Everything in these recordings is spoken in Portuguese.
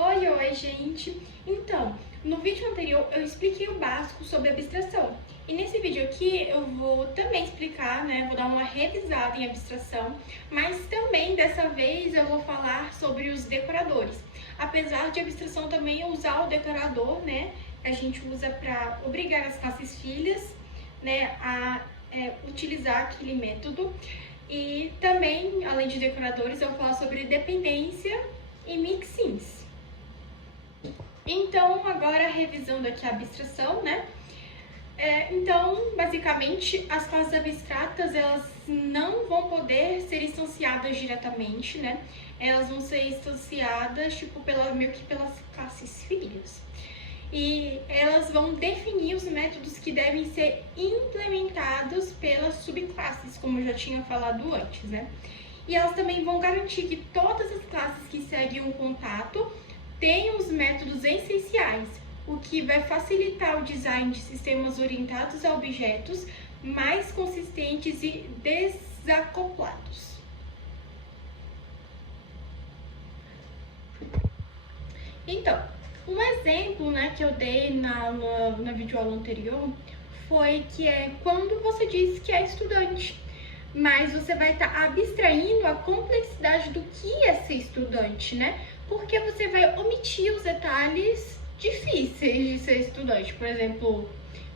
Oi, gente! Então, no vídeo anterior eu expliquei o básico sobre abstração. E nesse vídeo aqui eu vou também explicar, vou dar uma revisada em abstração, mas também dessa vez eu vou falar sobre os decoradores. Apesar de abstração também usar o decorador, a gente usa para obrigar as classes filhas, a utilizar aquele método. E também, além de decoradores, eu vou falar sobre dependência e mixins. Então, agora revisando aqui a abstração, Então, basicamente, as classes abstratas, elas não vão poder ser instanciadas diretamente, Elas vão ser instanciadas, meio que pelas classes filhas. E elas vão definir os métodos que devem ser implementados pelas subclasses, como eu já tinha falado antes, E elas também vão garantir que todas as classes que seguem um contato tenham os métodos essenciais, o que vai facilitar o design de sistemas orientados a objetos mais consistentes e desacoplados. Então, um exemplo que eu dei na videoaula anterior foi que é quando você diz que é estudante, mas você vai estar abstraindo a complexidade do que é ser estudante, Porque você vai omitir os detalhes difíceis de ser estudante. Por exemplo,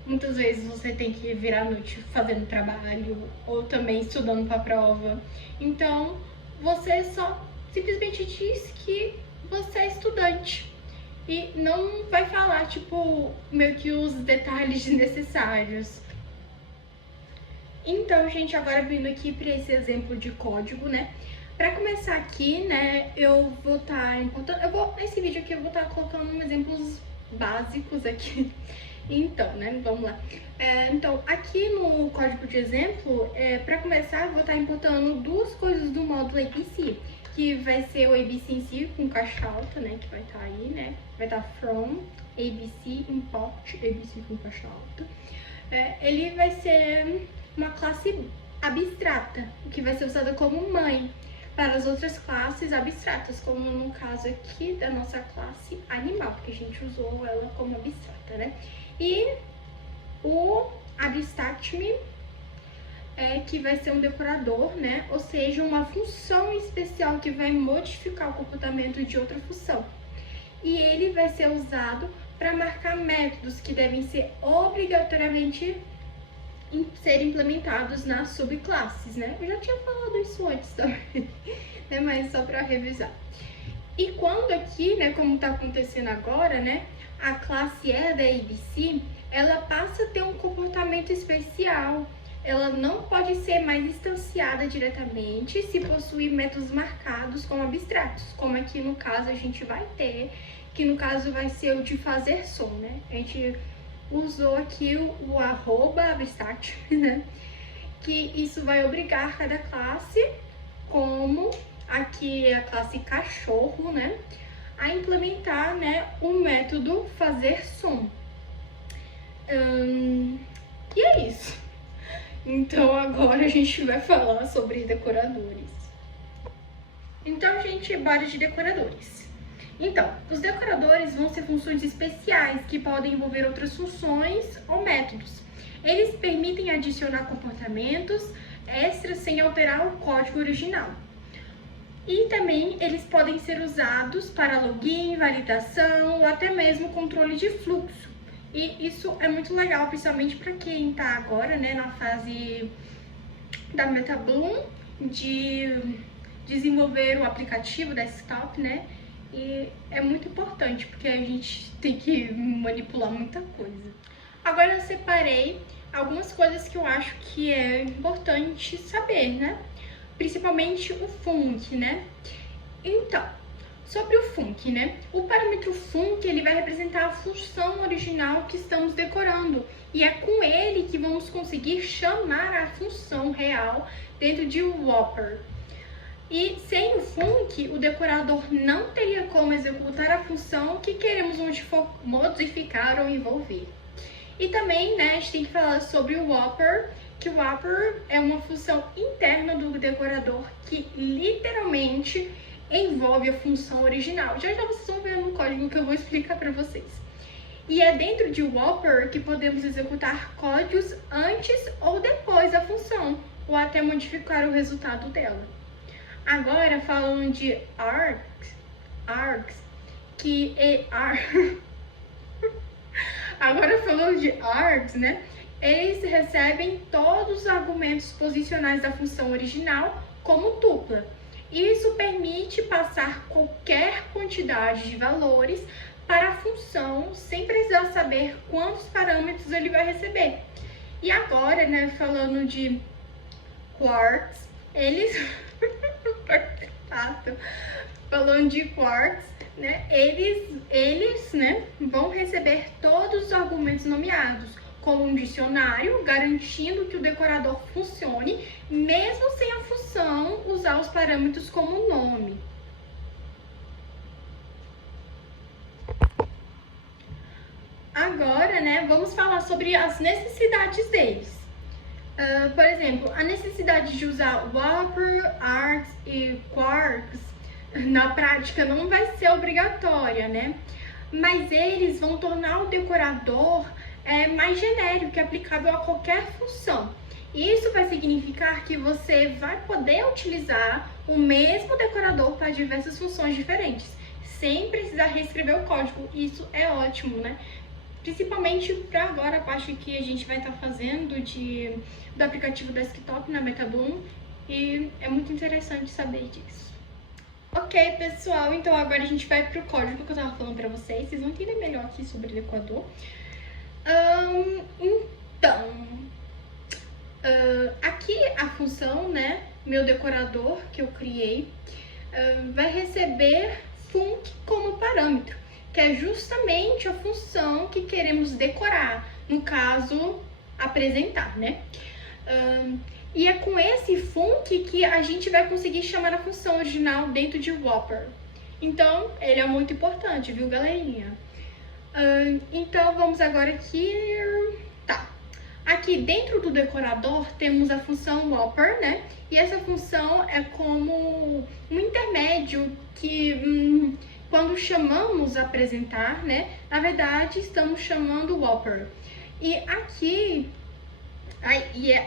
muitas vezes você tem que virar à noite fazendo trabalho ou também estudando para a prova. Então, você só simplesmente diz que você é estudante. E não vai falar, meio que os detalhes desnecessários. Então, gente, agora vindo aqui para esse exemplo de código, Para começar aqui, eu vou estar importando, nesse vídeo aqui eu vou estar colocando exemplos básicos aqui. Então, vamos lá. Então, aqui no código de exemplo, para começar, eu vou estar importando duas coisas do módulo ABC, que vai ser o ABC em si, com caixa alta, que vai estar aí, Vai estar from, ABC, import, ABC com caixa alta. Ele vai ser uma classe abstrata, que vai ser usada como mãe para as outras classes abstratas, como no caso aqui da nossa classe animal, porque a gente usou ela como abstrata, E o abstract.me que vai ser um decorador, Ou seja, uma função especial que vai modificar o comportamento de outra função. E ele vai ser usado para marcar métodos que devem ser obrigatoriamente ser implementados nas subclasses, Eu já tinha falado isso antes também, Mas só para revisar. E quando aqui, como está acontecendo agora, a classe E da ABC, ela passa a ter um comportamento especial. Ela não pode ser mais instanciada diretamente se possuir métodos marcados como abstratos, como aqui no caso a gente vai ter, que no caso vai ser o de fazer som, A gente usou aqui o @abstract, Que isso vai obrigar cada classe, como aqui a classe cachorro, a implementar, o método fazer som. E é isso. Então agora a gente vai falar sobre decoradores. Então, gente, bora de decoradores. Então, os decoradores vão ser funções especiais que podem envolver outras funções ou métodos. Eles permitem adicionar comportamentos extras sem alterar o código original. E também eles podem ser usados para login, validação ou até mesmo controle de fluxo. E isso é muito legal, principalmente para quem está agora, na fase da MetaBloom, de desenvolver o aplicativo desktop, E é muito importante, porque a gente tem que manipular muita coisa. Agora eu separei algumas coisas que eu acho que é importante saber, Principalmente o func, Então, sobre o func, O parâmetro func, ele vai representar a função original que estamos decorando. E é com ele que vamos conseguir chamar a função real dentro de um whopper. E sem o func, o decorador não teria como executar a função que queremos modificar ou envolver. E também, a gente tem que falar sobre o whopper, que o whopper é uma função interna do decorador que literalmente envolve a função original. Já já vocês vão ver no código que eu vou explicar para vocês. E é dentro de Whopper que podemos executar códigos antes ou depois da função, ou até modificar o resultado dela. Agora, falando de args, que é agora falando de args, né? Eles recebem todos os argumentos posicionais da função original como tupla. Isso permite passar qualquer quantidade de valores para a função sem precisar saber quantos parâmetros ele vai receber. E agora, né, falando de quarks, eles falando de quarks, né, eles, né, vão receber todos os argumentos nomeados como um dicionário, garantindo que o decorador funcione, mesmo sem a função usar os parâmetros como nome. Agora, né, vamos falar sobre as necessidades deles. Por exemplo, a necessidade de usar Whopper, args e quarks na prática não vai ser obrigatória, né? Mas eles vão tornar o decorador mais genérico e aplicável a qualquer função. Isso vai significar que você vai poder utilizar o mesmo decorador para diversas funções diferentes, sem precisar reescrever o código. Isso é ótimo, né? Principalmente para agora, a parte que a gente vai estar fazendo do aplicativo desktop na MetaBloom, e é muito interessante saber disso. Ok, pessoal, então agora a gente vai para o código que eu estava falando para vocês. Vocês vão entender melhor aqui sobre o decorador. Aqui a função, né, meu decorador que eu criei, vai receber func como parâmetro, que é justamente a função que queremos decorar, no caso, apresentar, né? E é com esse func que a gente vai conseguir chamar a função original dentro de Whopper. Então, ele é muito importante, viu, galerinha? Então, vamos agora aqui. Tá. Aqui dentro do decorador temos a função Whopper, né? E essa função é como um intermédio que, quando chamamos apresentar, né? Na verdade, estamos chamando Whopper. E é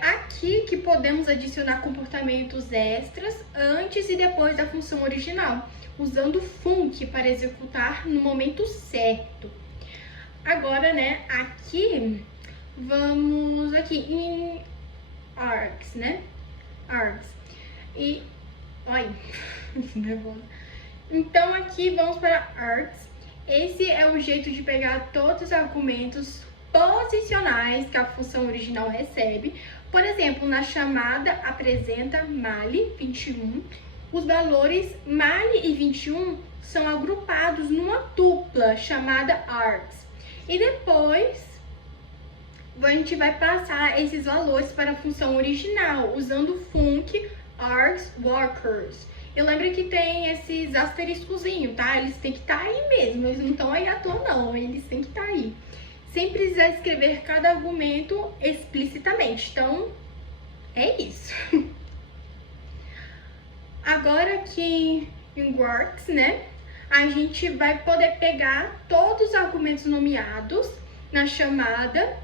aqui que podemos adicionar comportamentos extras antes e depois da função original, usando func para executar no momento certo. Agora, né, vamos aqui em args, né? Args. E, olha, nervosa. Então, aqui vamos para args. Esse é o jeito de pegar todos os argumentos posicionais que a função original recebe. Por exemplo, na chamada apresenta mali 21, os valores mali e 21 são agrupados numa tupla chamada args. E depois a gente vai passar esses valores para a função original, usando func args workers. Eu lembro que tem esses asteriscozinhos, tá? Eles têm que estar aí mesmo, eles não estão aí à toa não, eles têm que estar aí. Sem precisar escrever cada argumento explicitamente. Então, é isso. Agora aqui em Works, né? A gente vai poder pegar todos os argumentos nomeados na chamada.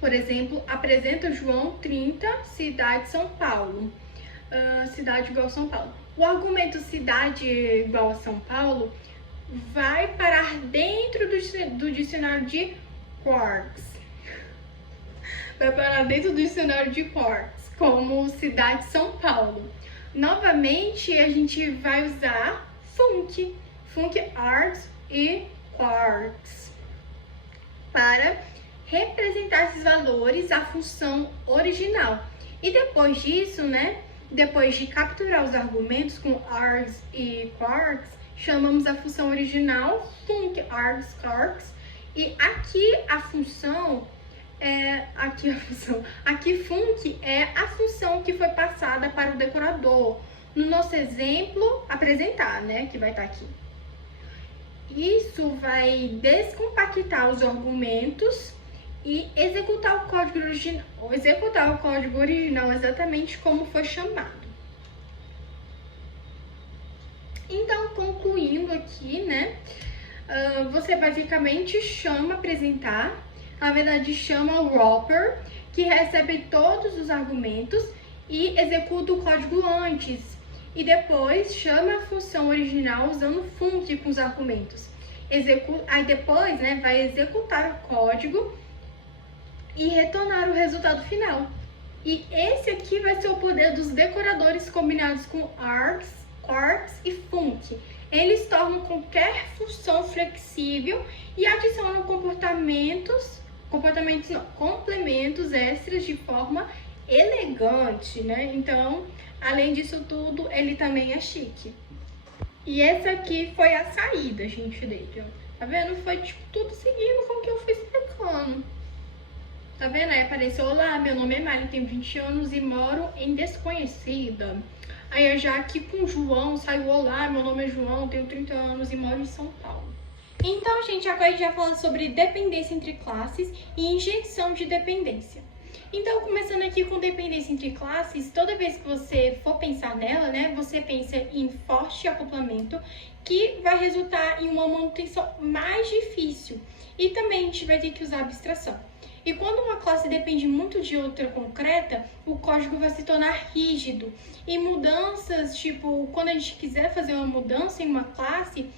Por exemplo, apresenta João 30, cidade São Paulo. Cidade igual a São Paulo. O argumento cidade igual a São Paulo vai parar dentro do dicionário de quarks. Vai parar dentro do dicionário de quarks, como cidade São Paulo. Novamente, a gente vai usar func args e quarks para representar esses valores à função original. E depois disso, né, depois de capturar os argumentos com args e quarks, chamamos a função original func args quarks. E aqui a função aqui func é a função que foi passada para o decorador. No nosso exemplo, apresentar, né, que vai estar aqui. Isso vai descompactar os argumentos e executar o código original exatamente como foi chamado. Então, concluindo aqui, né, você basicamente chama apresentar, na verdade chama o wrapper, que recebe todos os argumentos e executa o código antes, e depois chama a função original usando func com os argumentos. Aí depois, né, vai executar o código e retornar o resultado final. E esse aqui vai ser o poder dos decoradores combinados com args, quarks e func. Eles tornam qualquer função flexível e adicionam complementos extras de forma elegante, né? Então, além disso tudo, ele também é chique. E essa aqui foi a saída, gente, dele, ó. Tá vendo? Foi, tipo, tudo seguindo com o que eu fui explicando. Tá vendo? Aí apareceu: olá, meu nome é Mari, tenho 20 anos e moro em Desconhecida. Aí já aqui com João saiu: olá, meu nome é João, tenho 30 anos e moro em São Paulo. Então, gente, agora a gente vai falar sobre dependência entre classes e injeção de dependência. Então, começando aqui com dependência entre classes, toda vez que você for pensar nela, né, você pensa em forte acoplamento, que vai resultar em uma manutenção mais difícil. E também a gente vai ter que usar abstração. E quando uma classe depende muito de outra concreta, o código vai se tornar rígido. E mudanças, tipo, quando a gente quiser fazer uma mudança em uma classe,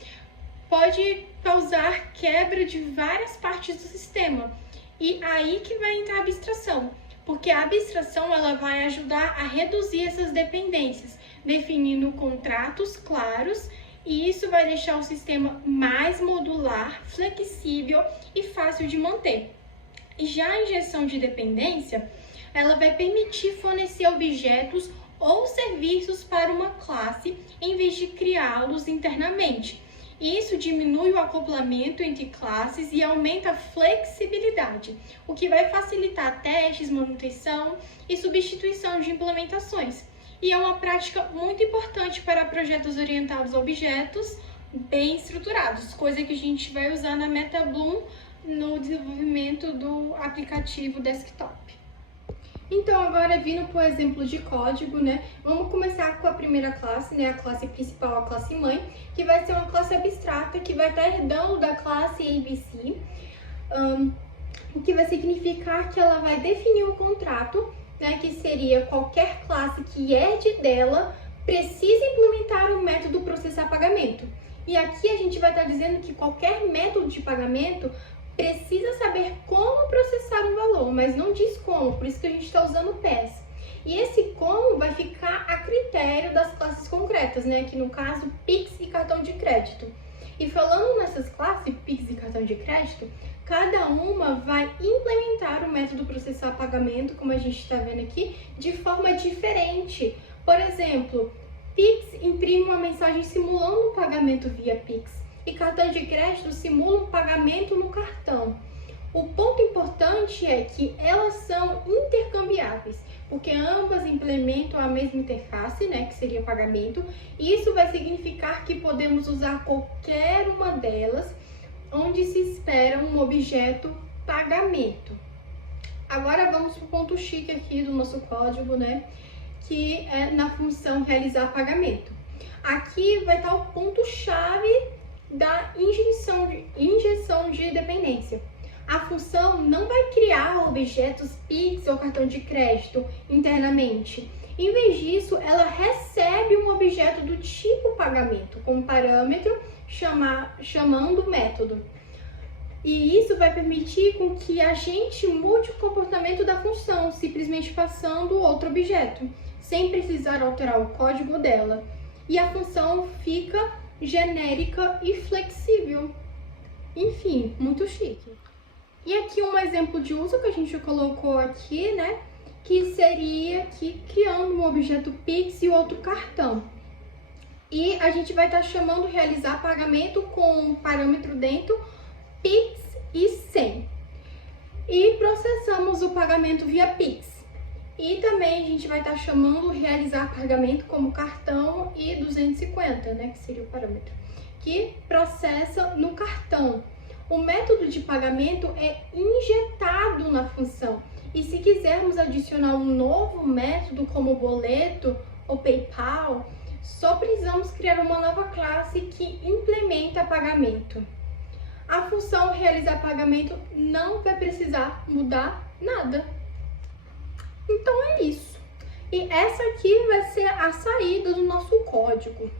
pode causar quebra de várias partes do sistema. E aí que vai entrar a abstração, porque a abstração ela vai ajudar a reduzir essas dependências, definindo contratos claros, e isso vai deixar o sistema mais modular, flexível e fácil de manter. Já a injeção de dependência, ela vai permitir fornecer objetos ou serviços para uma classe em vez de criá-los internamente. Isso diminui o acoplamento entre classes e aumenta a flexibilidade, o que vai facilitar testes, manutenção e substituição de implementações. E é uma prática muito importante para projetos orientados a objetos bem estruturados, coisa que a gente vai usar na MetaBloom no desenvolvimento do aplicativo desktop. Então, agora vindo para o exemplo de código, né? Vamos começar com a primeira classe, né? A classe principal, a classe mãe, que vai ser uma classe abstrata que vai estar herdando da classe ABC, o que vai significar que ela vai definir um contrato, né? Que seria qualquer classe que herde dela precisa implementar o método processar pagamento. E aqui a gente vai estar dizendo que qualquer método de pagamento precisa saber como processar um valor, mas não diz como, por isso que a gente está usando PES. E esse como vai ficar a critério das classes concretas, né? Que no caso, Pix e cartão de crédito. E falando nessas classes, Pix e cartão de crédito, cada uma vai implementar o método processar pagamento, como a gente está vendo aqui, de forma diferente. Por exemplo, Pix imprime uma mensagem simulando um pagamento via Pix. E cartão de crédito simula um pagamento no cartão. O ponto importante é que elas são intercambiáveis, porque ambas implementam a mesma interface, né, que seria pagamento. E isso vai significar que podemos usar qualquer uma delas onde se espera um objeto pagamento. Agora vamos para o ponto chique aqui do nosso código, né, que é na função realizar pagamento. Aqui vai estar o ponto-chave da injeção de dependência. A função não vai criar objetos Pix ou cartão de crédito internamente. Em vez disso, ela recebe um objeto do tipo pagamento, com parâmetro chamando método. E isso vai permitir com que a gente mude o comportamento da função, simplesmente passando outro objeto, sem precisar alterar o código dela. E a função fica genérica e flexível. Enfim, muito chique. E aqui um exemplo de uso que a gente colocou aqui, né? Que seria aqui criando um objeto Pix e outro cartão. E a gente vai estar chamando realizar pagamento com um parâmetro dentro Pix e 100. E processamos o pagamento via Pix. E também a gente vai estar chamando realizar pagamento como cartão e 250, né, que seria o parâmetro, que processa no cartão. O método de pagamento é injetado na função. E se quisermos adicionar um novo método como boleto ou PayPal, Só precisamos criar uma nova classe que implementa pagamento. A função realizar pagamento não vai precisar mudar nada. Então é isso. E essa aqui vai ser a saída do nosso código.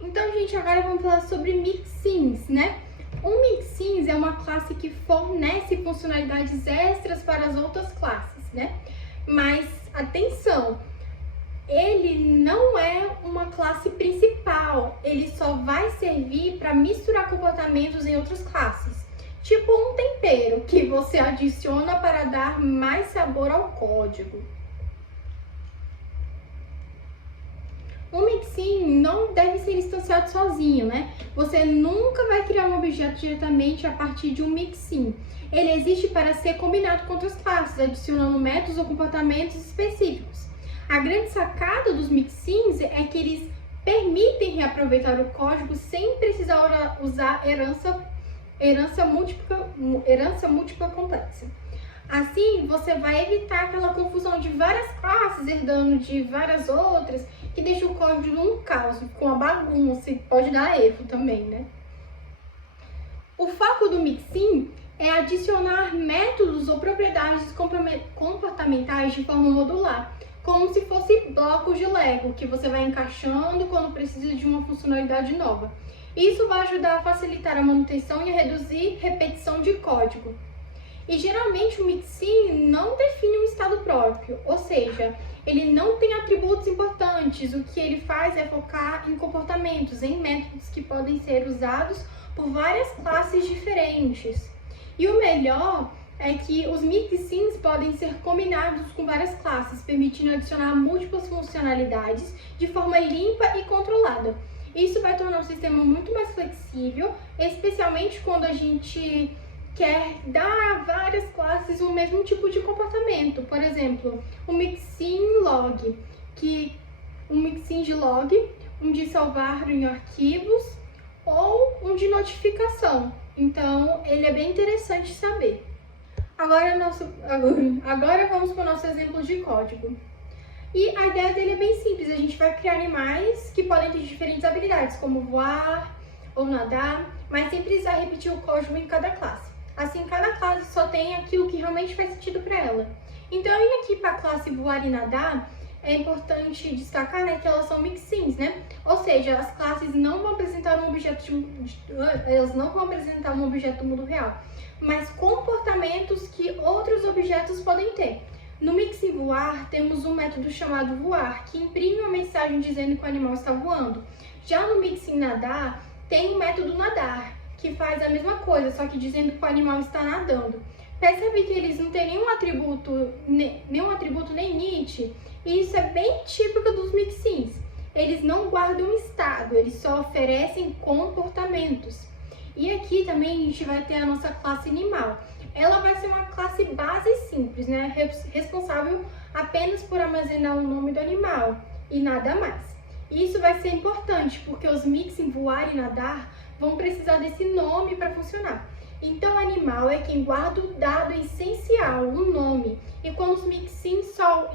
Então, gente, agora vamos falar sobre mixins, né? Um mixins é uma classe que fornece funcionalidades extras para as outras classes, né? Mas, atenção, ele não é uma classe principal, ele só vai servir para misturar comportamentos em outras classes. Tipo um tempero que você adiciona para dar mais sabor ao código. Um mixin não deve ser instanciado sozinho, né? Você nunca vai criar um objeto diretamente a partir de um mixin. Ele existe para ser combinado com outras classes, adicionando métodos ou comportamentos específicos. A grande sacada dos mixins é que eles permitem reaproveitar o código sem precisar usar herança múltipla complexa. Assim, você vai evitar aquela confusão de várias classes herdando de várias outras, que deixa o código num caos, com uma bagunça e pode dar erro também, né? O foco do mixin é adicionar métodos ou propriedades comportamentais de forma modular, como se fosse blocos de Lego, que você vai encaixando quando precisa de uma funcionalidade nova. Isso vai ajudar a facilitar a manutenção e a reduzir repetição de código. E geralmente o mixin não define um estado próprio, ou seja, ele não tem atributos importantes. O que ele faz é focar em comportamentos, em métodos que podem ser usados por várias classes diferentes. E o melhor é que os mixins podem ser combinados com várias classes, permitindo adicionar múltiplas funcionalidades de forma limpa e controlada. Isso vai tornar o sistema muito mais flexível, especialmente quando a gente quer dar a várias classes o mesmo tipo de comportamento. Por exemplo, o mixin log, um mixin de log, um de salvar em arquivos ou um de notificação. Então, ele é bem interessante saber. Agora vamos para o nosso exemplo de código. E a ideia dele é bem simples. A gente vai criar animais que podem ter diferentes habilidades, como voar ou nadar, mas sem precisar repetir o código em cada classe. Assim, cada classe só tem aquilo que realmente faz sentido para ela. Então, indo aqui para a classe voar e nadar, é importante destacar, né, que elas são mixins, né? Ou seja, as classes não vão apresentar um objeto do mundo real, mas comportamentos que outros objetos podem ter. No mixin voar, temos um método chamado voar, que imprime uma mensagem dizendo que o animal está voando. Já no mixin nadar, tem o método nadar, que faz a mesma coisa, só que dizendo que o animal está nadando. Percebe que eles não têm nenhum atributo nem init, e isso é bem típico dos mixins. Eles não guardam estado, eles só oferecem comportamentos. E aqui também a gente vai ter a nossa classe animal. Ela vai ser uma classe base simples, né? Responsável apenas por armazenar o nome do animal e nada mais. E isso vai ser importante, porque os mixin voar e nadar vão precisar desse nome para funcionar. Então, o animal é quem guarda o dado essencial, um nome. E quando os mixins só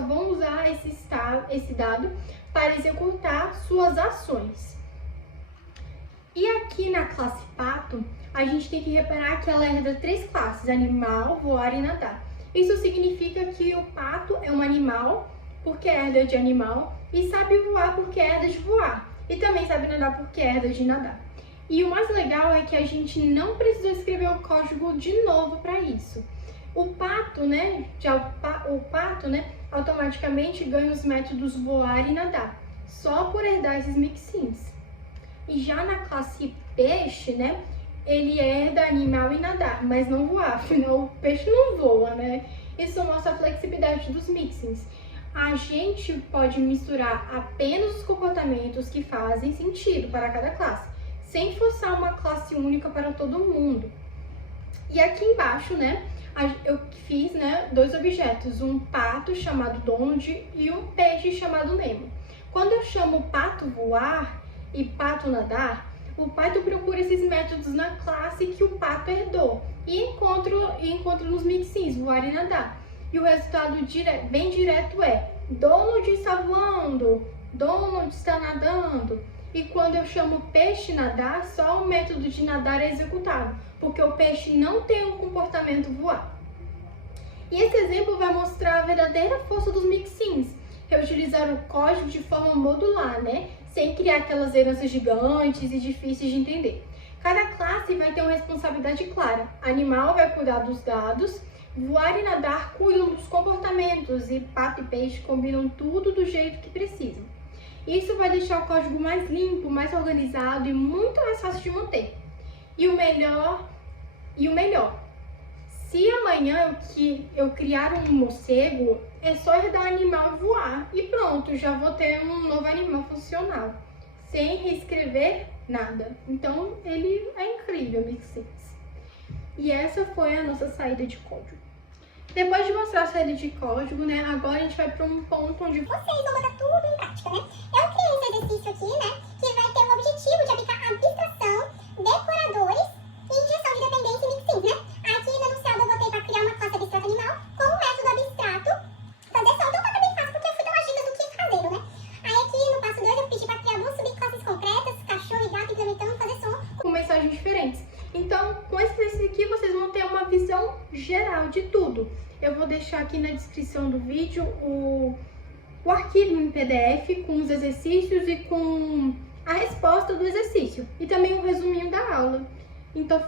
vão usar esse dado para executar suas ações. E aqui na classe pato, a gente tem que reparar que ela herda 3 classes: animal, voar e nadar. Isso significa que o pato é um animal, porque herda de animal, e sabe voar porque herda de voar. E também sabe nadar porque herda de nadar. E o mais legal é que a gente não precisou escrever o código de novo para isso. O pato, automaticamente ganha os métodos voar e nadar, só por herdar esses mixins. E já na classe peixe, né, ele herda animal e nadar, mas não voar, afinal o peixe não voa, né? Isso mostra a flexibilidade dos mixins. A gente pode misturar apenas os comportamentos que fazem sentido para cada classe, sem forçar uma classe única para todo mundo. E aqui embaixo, né, eu fiz, 2 objetos, um pato chamado Donald e um peixe chamado Nemo. Quando eu chamo pato voar e pato nadar, o Python procura esses métodos na classe que o pato herdou e encontra nos mixins voar e nadar. E o resultado bem direto é: Donald está voando, Donald está nadando. E quando eu chamo peixe nadar, só o método de nadar é executado, porque o peixe não tem um comportamento voar. E esse exemplo vai mostrar a verdadeira força dos mixins, reutilizar o código de forma modular, né? Sem criar aquelas heranças gigantes e difíceis de entender. Cada classe vai ter uma responsabilidade clara. Animal vai cuidar dos dados, voar e nadar cuidam dos comportamentos, e pato e peixe combinam tudo do jeito que precisam. Isso vai deixar o código mais limpo, mais organizado e muito mais fácil de manter. E o melhor, se amanhã eu criar um morcego, é só herdar o animal e voar. E pronto, já vou ter um novo animal funcional, sem reescrever nada. Então, ele é incrível, Mixins. E essa foi a nossa saída de código. Depois de mostrar a saída de código, né, agora a gente vai para um ponto onde vocês vão botar tudo em prática, né? Eu criei esse exercício aqui, né, que vai ter o objetivo de aplicar abstração, decoradores e injeção de dependência em Mixins, né? Aqui no enunciado eu botei para criar uma classe abstrato animal com o método abstrato fazer som. Então tá bem fácil porque eu fui dar dicas do que fazer, né? Aí aqui no passo 2 eu pedi para criar duas subclasses concretas, cachorro e gato, implementando fazer som com mensagens diferentes. Então, com esse exercício aqui, vocês vão ter uma visão geral de tudo. Eu vou deixar aqui na descrição do vídeo o arquivo em PDF com os exercícios e com a resposta do exercício. E também um resuminho da aula. Então,